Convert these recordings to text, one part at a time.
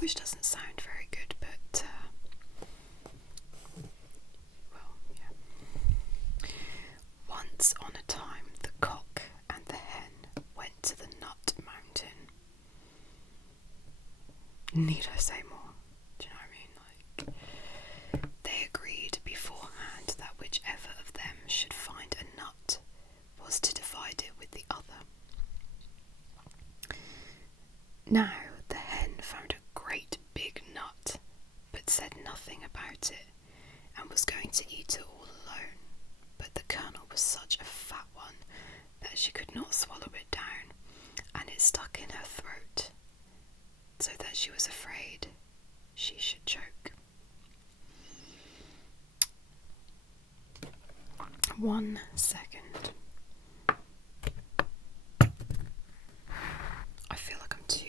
which doesn't sound very good, but well, yeah. Once on a time, the cock and the hen went to the nut mountain. Need I say more? Do you know what I mean? Like, they agreed beforehand that whichever of them should find a nut was to divide it with the other. Now the hen found a great big nut, but said nothing about it, and was going to eat it all alone. But the kernel was such a fat one that she could not swallow it down, and it stuck in her throat, so that she was afraid she should choke. 1 second. I feel like I'm too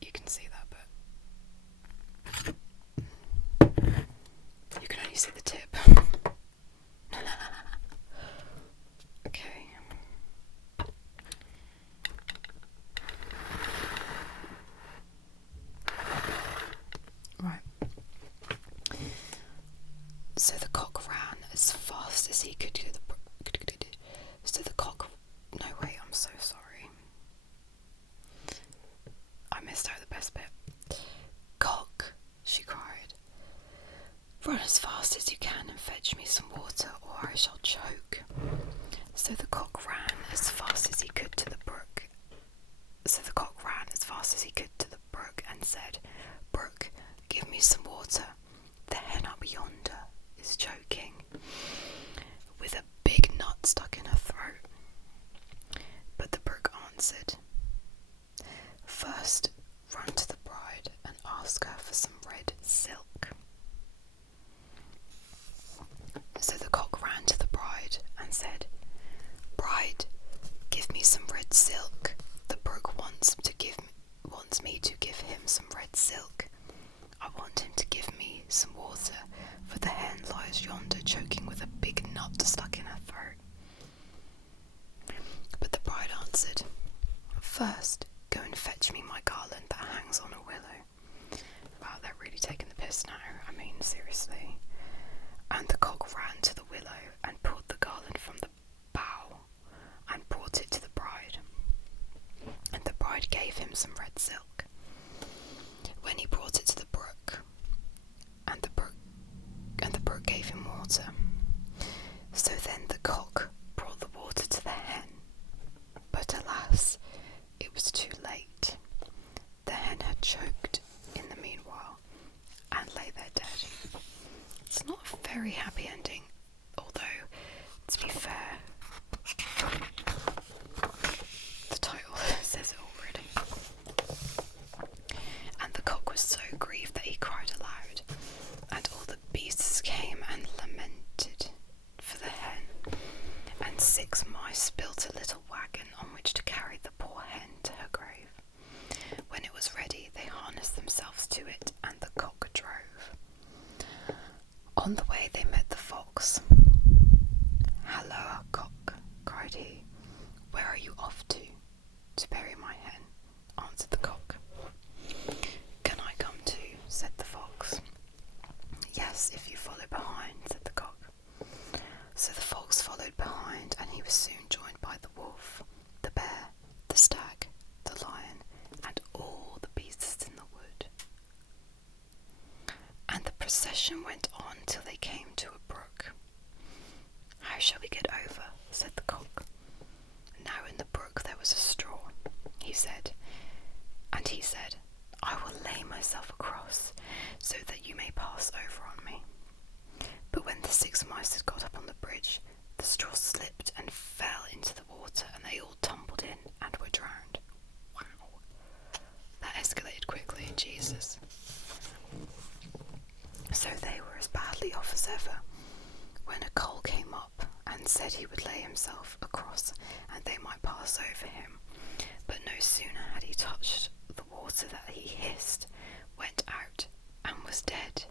you can see that, but you can only see the tip. Okay. Right. So the cock ran as fast as he could to the brook. So the cock... No, wait, I'm so sorry. I missed out the best bit. Cock, she cried, run as fast as you can and fetch me some water, or I shall choke. So the cock ran as fast as he could to the brook. And said, "Brook, give me some water. The hen up yonder is choking with a big nut stuck in her throat." But the brook answered, "First, run to the bride and ask her for some red silk." So the cock ran to the bride and said, "Bride, give me some red silk. The brook wants me to give him some red silk. I want him to give me some water, for the hen lies yonder choking with a big nut stuck in her throat." But the bride answered, "First, go and fetch me my garland that hangs on a willow." Wow, they're really taking the piss now. I mean, seriously. And the cock ran to the willow and pulled the garland from the bough and brought it to the bride. And the bride gave him some red silk. When he brought it to the brook, and the brook gave him water. So then the cock brought the water to the hen. But alas, it was too late. The hen had choked in the meanwhile and lay there dead. It's not a very happy ending, although, to be fair, the title says it already. And the cock was so grieved that he cried aloud, and all the beasts came and lamented for the hen, and 6 mice built a little wagon on which to carry the poor hen to her grave. When it was ready, they harnessed themselves to it, and the cock drove. On the way they met the fox. "Halloa, cock," cried he. "Where are you off to?" "To bury my hen," answered the cock. "Can I come too?" said the fox. "Yes, if you follow behind," said the cock. So the fox followed behind, and he was soon joined by the wolf, the bear, the stag, the lion, and all the beasts in the wood. And the procession went on till they came to a brook. "How shall we get over?" said the cock. Now in the brook there was a straw, he said, "I will lay myself across, so that you may pass over on me." But when the 6 mice had got up on the bridge, the straw slipped and fell into the water, and they all tumbled in and were drowned. Wow. That escalated quickly, Jesus. So they were as badly off as ever, when a coal came up and said he would lay himself across, and they might pass over him. But no sooner had he touched the water that he hissed, went out, and was dead.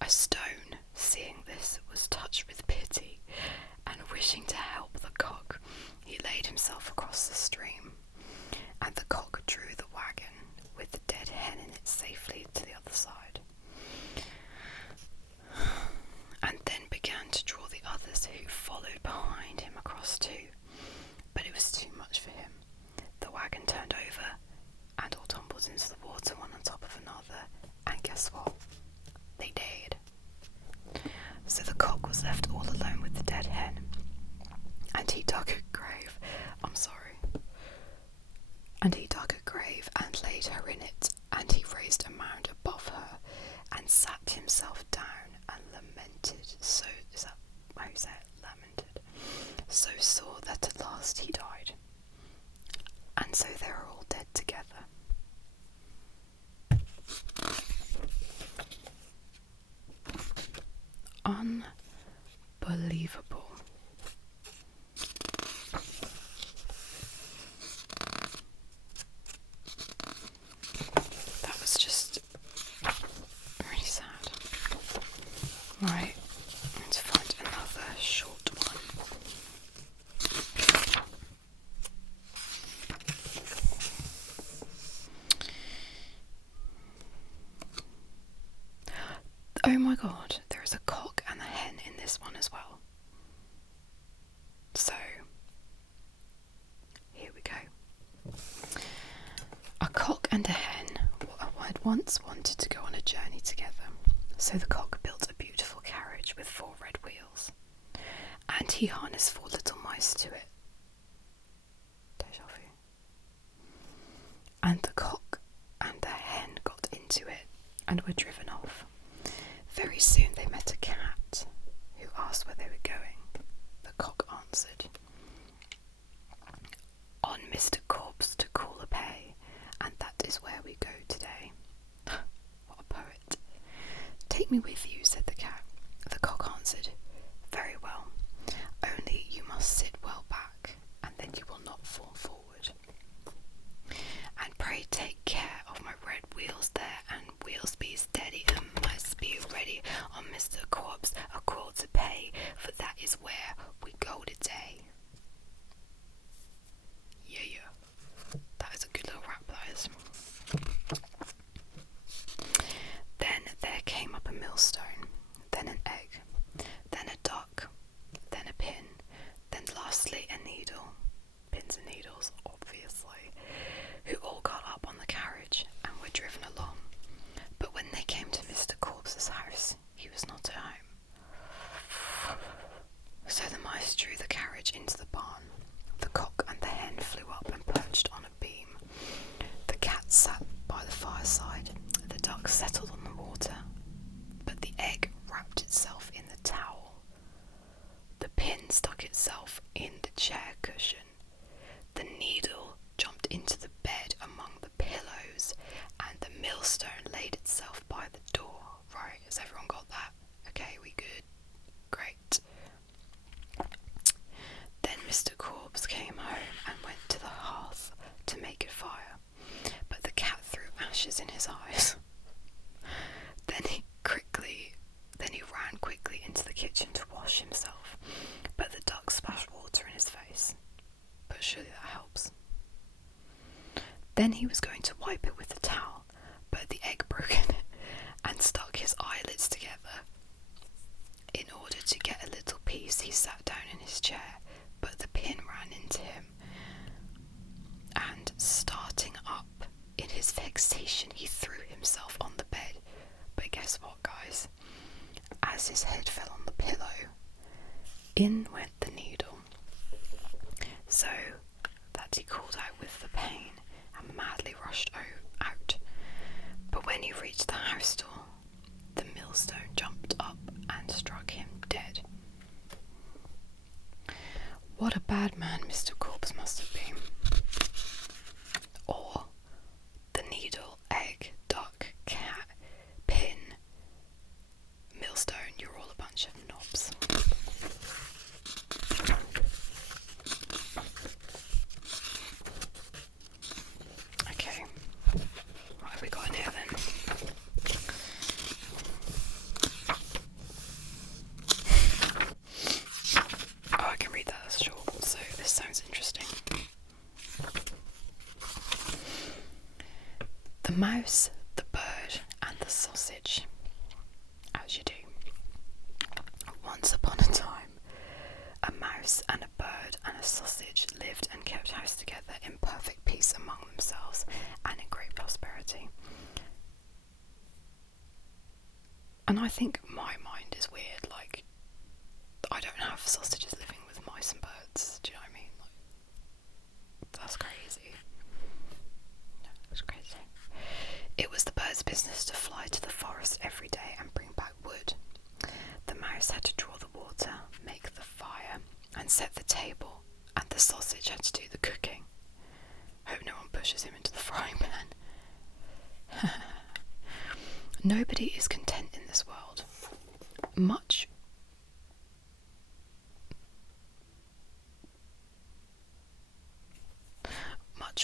A stone, seeing this, was touched with pity, dead hen, and he dug a grave. And he dug a grave and laid her in it, and he raised a mound above her, and sat himself down and lamented. So is that how you say it? Lamented. So sore that at last he died. And so they were all dead together. Unbelievable. That was just really sad. Right, let's find another short one. Oh my god, there is a cock and a hen in this one as well. So, here we go. A cock and a hen had once wanted to go on a journey together. So the cock built a beautiful carriage with 4 red wheels, and he harnessed 4 little mice to it. Deja vu. And the cock and the hen got into it and were driven off. Very soon they met a cat, who asked where they were going. The cock answered, "On Mr. Corpse to call a pay, and that is where we go today." What a poet. "Take me with you," said the cat. The cock answered, "Very well, only you must sit well back, and then you will not fall forward. And pray take care of my red wheels there, and wheels be steady, and must be ready on Mr. Corpse a call to pay, for that is where we go today." Yeah. That is a good little rap, that is. Then there came up a millstone, then an egg, then a duck, then a pin, then lastly a needle, pins and needles obviously, who all got up on the carriage and were driven along. But when they came to Mr. Corpse's house, he was not at home. So the mice drew the carriage into the barn. The cock and the hen flew up and perched on a beam. The cat sat by the fireside. The duck settled on the water, but the egg wrapped itself in the towel. The pin stuck itself in the chair cushion. The needle jumped into the bed among the pillows, and the millstone laid itself by the door. Right, has everyone got that? Okay, we good? Great. Then Mr. Corpse came home and went to the hearth to make a fire, but the cat threw ashes in his eyes. Then he ran quickly into the kitchen to wash himself, but the duck splashed water in his face. But surely that helps. Then he was going to wipe it with the towel, but the egg broke in it and stuck his eyelids together. In order to get a little peace, he sat down in his chair, but the pin ran into him, and starting up in his vexation, he threw himself on the bed. But guess what, guys? As his head fell on the pillow, in went the needle, so that he called out with the pain and madly rushed out. But when he reached the house door, the millstone jumped up and struck him dead. What a bad man Mr. Corpse must have been. Or the needle, egg, duck, cat, pin, millstone, you're all a bunch of knobs. Okay, what have we got in here then? Oh, I can read that as short, so this sounds interesting. The mouse, the bird, and the sausage. As you do. Once upon a time, a mouse and a bird and a sausage lived and kept house together in perfect peace among themselves and in great prosperity. And I think my mind is weird, like, I don't have sausages Sausage had to do the cooking. Hope no one pushes him into the frying pan. Nobody is content in this world. Much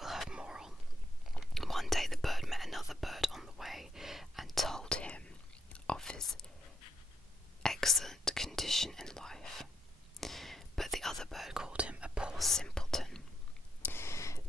will have moral. One day the bird met another bird on the way and told him of his excellent condition in life. But the other bird called him a poor simpleton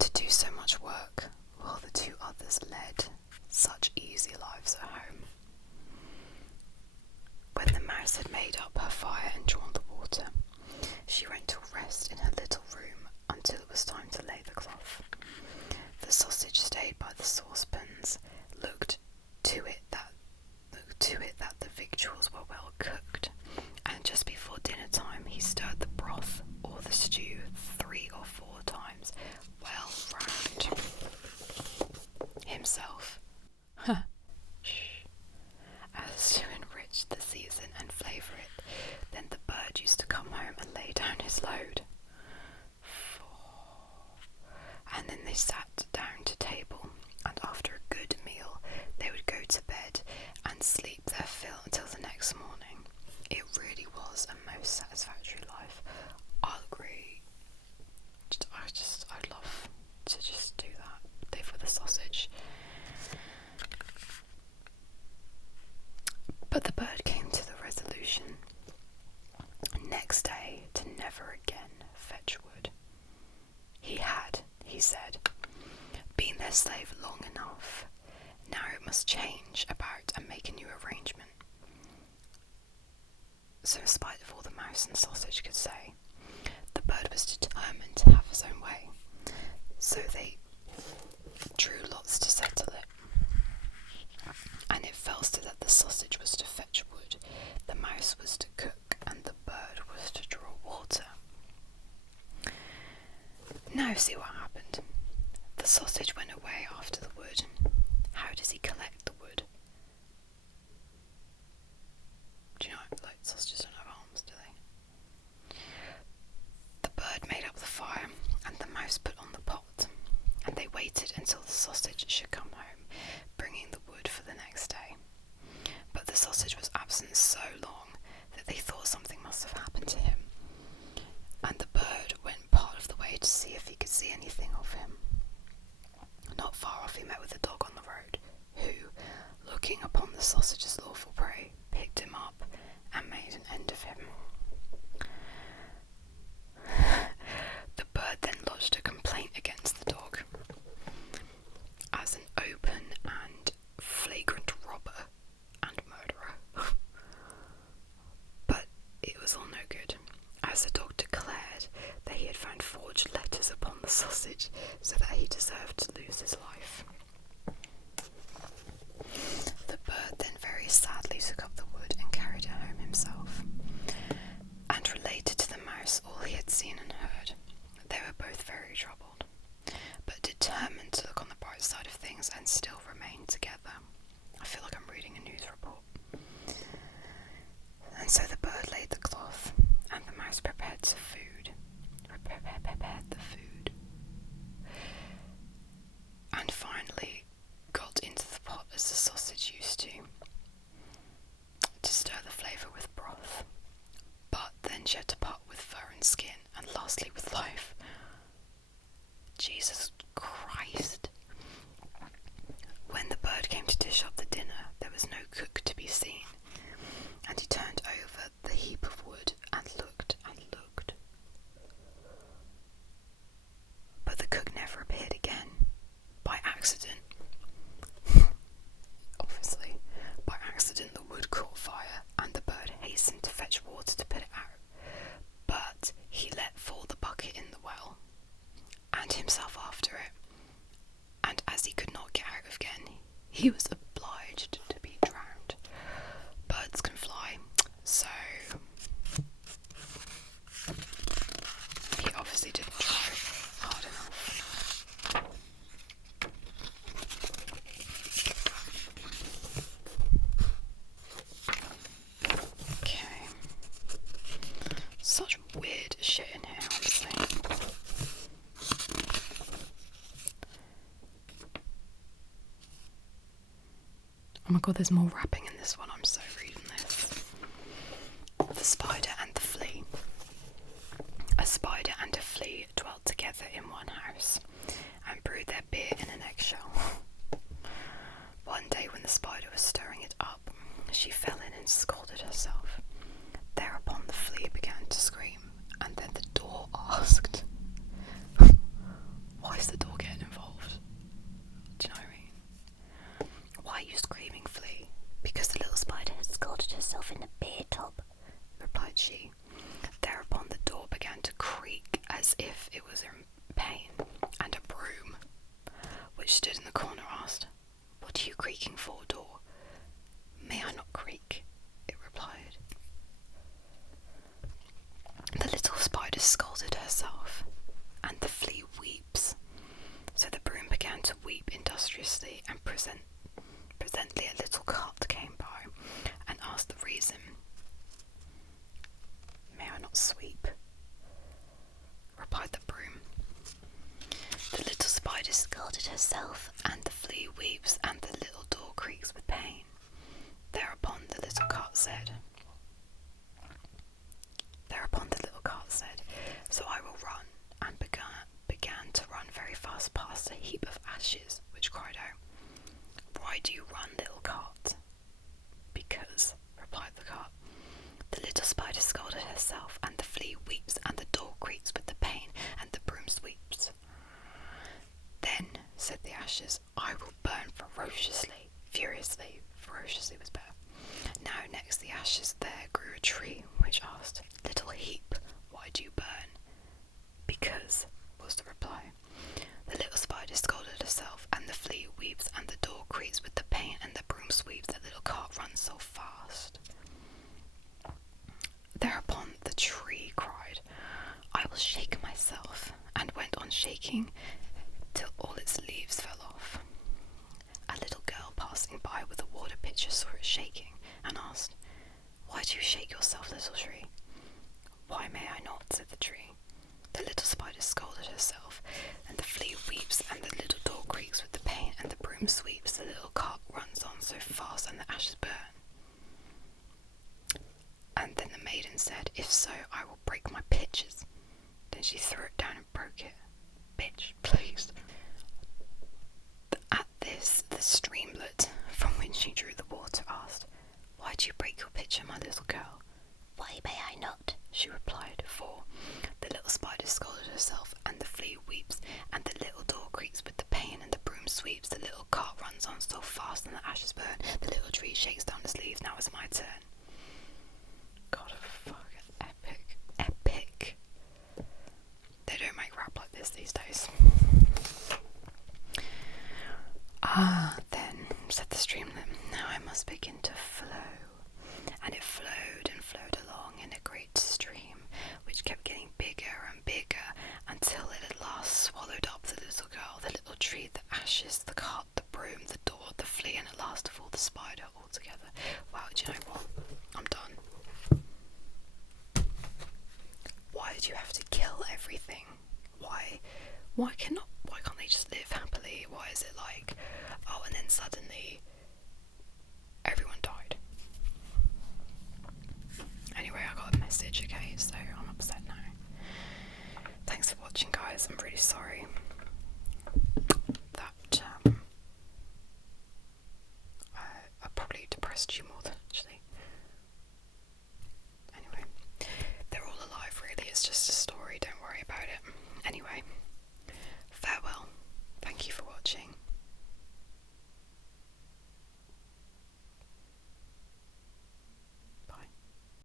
to do so much work while the two others led such easy lives at home. When the mouse had made up her fire and drawn the water, she went to rest in her little room until it was time to lay the cloth. The sausage stayed by the saucepans, looked to it that the victuals were well cooked, and just before dinner time he stirred the broth or the stew 3 or 4 times well round himself. As to enrich the season and flavour it. Then the bird used to come home and lay down his load. And then they sat down to table, and after a good meal they would go to bed and sleep their fill until the next morning. It really was a most satisfactory life. I'll agree. I'd love to just do that. Live with a sausage. But the bird came to the resolution next day to never again fetch wood. He said, been their slave long enough. Now it must change about and make a new arrangement. So in spite of all the mouse and sausage could say, the bird was determined to have his own way. So they drew lots to settle it. And it fell so that the sausage was to fetch wood, the mouse was to cook, and the bird was to draw water. Now see what happened. The sausage went away after the wood. How does he collect the wood? Do you know, like, sausages don't have arms, do they? The bird made up the fire, and the mouse put on the pot, and they waited until the sausage should come home, bringing the wood for the next day. But the sausage was absent so long that they thought something must have happened to him, and the bird went part of the way to see if he could see anything of him. Not far off he met with a dog on the road, who, looking upon the sausage's lawful prey, picked him up and made an end of him. The bird then lodged a complaint against the dog as an open and flagrant robber and murderer. But it was all no good, as the dog declared that he had found forged letters upon the sausage, so that he deserved to lose his life. The bird then very sadly took up the wood and carried it home himself, and related to the mouse all he had seen and heard. They were both very troubled, but determined to look on the bright side of things and still remain together. I feel like I'm reading a news report. And so the bird laid the cloth, and the mouse prepared the food. And finally got into the pot as the sausage used to stir the flavour with broth, but then she had to part with fur and skin, and lastly with life. Jesus Christ. When the bird came to dish up the dinner, there was no cook to be seen, and he turned over the heap of wood and looked and looked. But the cook never appeared again. By accident, obviously, by accident the wood caught fire, and the bird hastened to fetch water to put it out. But he let fall the bucket in the well, and himself after it, and as he could not get out again, he was obliged to be drowned. Birds can fly, so he obviously didn't try hard enough. Okay. Such weird shit in here, honestly. Oh my god, there's more rapping in this one. I'm so reading this. The spider and the flea. A spider and a flea dwelt together in one house and brewed their beer in an eggshell. One day when the spider was stirring it up, she fell in and scalded herself. Thereupon the flea began to scream, and then the door asked, why is the door getting involved? Do you know what I mean? Why are you screaming, flea? Because the little spider had scalded herself in a beer tub, replied she. Thereupon the door began to creak as if it was in pain, and a broom, which stood in the corner, asked, what are you creaking for, door? May I not creak? It replied. The little spider scalded herself, and the flea weeps. So the broom began to weep industriously, and presently a little cart came by and asked the reason. May I not sweep? Replied the broom. The little spider scalded herself, and the flea weeps, and the little door creaks with pain. Thereupon the little cart said, so I will run, and began to run very fast past a heap of ashes, which cried out, why do you run, little cart? Because, replied the cart, the little spider scalded herself, and the flea weeps, and the door creaks with the pain, and the broom sweeps. Then, said the ashes, I will burn ferociously. Ferociously was better. Now next the ashes there grew a tree, which asked, little heap, why do you burn? Because, was the reply. The little spider scalded herself, and the flea weeps, and the door creaks with the pain, and the broom sweeps, the little cart runs so fast. Thereupon the tree cried, I will shake myself, and went on shaking till all its leaves fell off. A little girl passing by with a water pitcher saw it shaking, and asked, why do you shake yourself, little tree? Why may I not? Said the tree. The little spider scalded herself, and the flea weeps, and the little door creaks with the pain, and the broom sweeps, the little cart runs on so fast, and the ashes burn. And then the maiden said, if so, I will break my pitchers. Then she threw it down and broke it. Bitch, please. At this, the streamlet, from which she drew the water, asked, why do you break your pitcher, my little girl? Why may I not? She replied, for the little spider scalded herself, and the flea weeps, and the little door creaks with the pain, and the broom sweeps, the little cart runs on so fast, and the ashes burn, the little tree shakes down its leaves, now it's my turn. God, fucking epic. They don't make rap like this these days. Then, said the streamlet, now I must begin to flow. And it flowed and flowed along in a great stream, which kept getting bigger and bigger, until it at last swallowed up the little girl, the little tree, the ashes, the cart, the broom, the door, the flea, and at last of all the spider all together. Wow, do you know what? I'm done. Why did you have to kill everything? Why can't they just live happily? Why is it like, oh, and then suddenly everyone died? Anyway, I got a message, okay, so I'm upset now. Thanks for watching, guys. I'm really sorry that I probably depressed you more than actually. Anyway, they're all alive, really. It's just a story. Don't worry about it. Anyway,